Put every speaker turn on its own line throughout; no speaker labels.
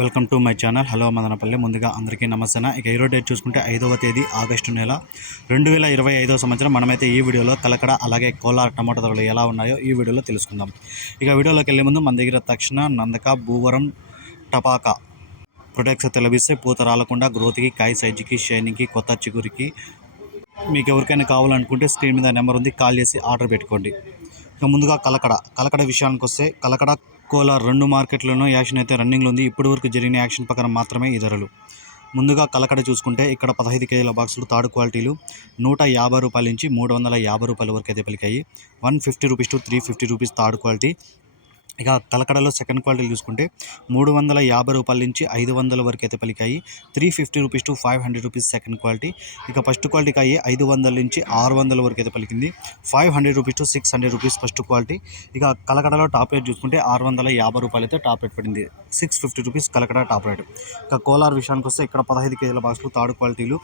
Welcome to my channel. Hello Madanapalle. ముందుగా అందరికీ నమస్తే ఇక ఈరోజు డేట్ చూసుకుంటే ఐదవ తేదీ ఆగస్టు నెల. రెండు వేల ఇరవై ఐదవ సంవత్సరం మనమైతే ఈ వీడియోలో కలకడ అలాగే కోలార్ టమాటో ధరలు ఎలా ఉన్నాయో ఈ వీడియోలో తెలుసుకుందాం. ఇక వీడియోలోకి వెళ్ళే ముందు మన దగ్గర తక్షణ నందక భూవరం టపాకా ప్రొడక్ట్స్ లభిస్తే పూత రాలకుండా గ్రోత్కి కాయ సైజుకి షైనింగ్కి కొత్త చిగురికి. మీకు ఎవరికైనా కావాలనుకుంటే స్క్రీన్ మీద నెంబర్ ఉంది. కాల్ చేసి ఆర్డర్ పెట్టుకోండి. ఇక ముందుగా కలకడ. కలకడ విషయానికి వస్తే కలకడ కోలార్ రెండు మార్కెట్లను యాక్షన్ అయితే రన్నింగ్లో ఉంది. ఇప్పటి వరకు జరిగిన యాక్షన్ ప్రకారం మాత్రమే ఈ ధరలు. ముందుగా కలకడ చూసుకుంటే ఇక్కడ పదహైదు కేజీల బాక్సులు తాడు క్వాలిటీలు నూట యాభై రూపాయల నుంచి మూడు వందల యాభై రూపాయల వరకు అయితే పలికాయి. One fifty rupees to three fifty rupees third quality. ఇక కలకడలో సెకండ్ క్వాలిటీ చూసుకుంటే మూడు వందల యాభై రూపాయల నుంచి ఐదు వందల వరకు అయితే పలికాయి. Three fifty rupees to five hundred rupees second quality ఇక ఫస్ట్ క్వాలిటీకి అయ్యి ఐదు వందల నుంచి ఆరు వందల వరకు అయితే పలికింది. Five hundred rupees to six hundred rupees first quality ఇక కలకడలో టాప్ రేట్ చూసుకుంటే ఆరు వందల యాభై రూపాయలు అయితే టాప్ రేట్ పడింది. Six fifty rupees Kalakada top rate ఇక కోలార్ విషయానికి వస్తే ఇక్కడ పదహైదు కేజీల బాక్సులు థర్డ్ క్వాలిటీలు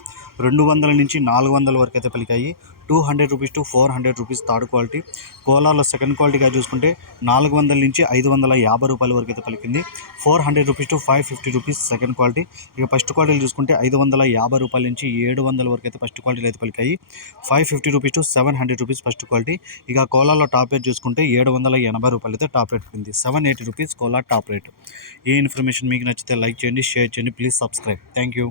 రెండు వందల నుంచి నాలుగు వందల వరకు అయితే పలికాయి. Two hundred rupees to four hundred rupees third quality. కోలాలో second క్వాలిటీగా చూసుకుంటే నాలుగు వందల నుంచి ఐదు వందల యాభై రూపాయల వరకు అయితే పలికింది. Four hundred rupees to five fifty rupees second quality. ఇక ఫస్ట్ క్వాలిటీలు చూసుకుంటే ఐదు వందల యాభై రూపాయల నుంచి ఏడు వందల వరకు అయితే ఫస్ట్ క్వాలిటీలు అయితే పలికాయి. Five fifty rupees to seven hundred rupees first quality. ఇక కోలాలో టాప్ రేట్ చూసుకుంటే ఏడు వందల ఎనభై రూపాయలు అయితే టాప్ రేట్ పడింది seven eighty rupees Kola top rate. ఈ ఇన్ఫర్మేషన్ మీకు నచ్చితే లైక్ చేయండి షేర్ చేయండి. Please subscribe. Thank you.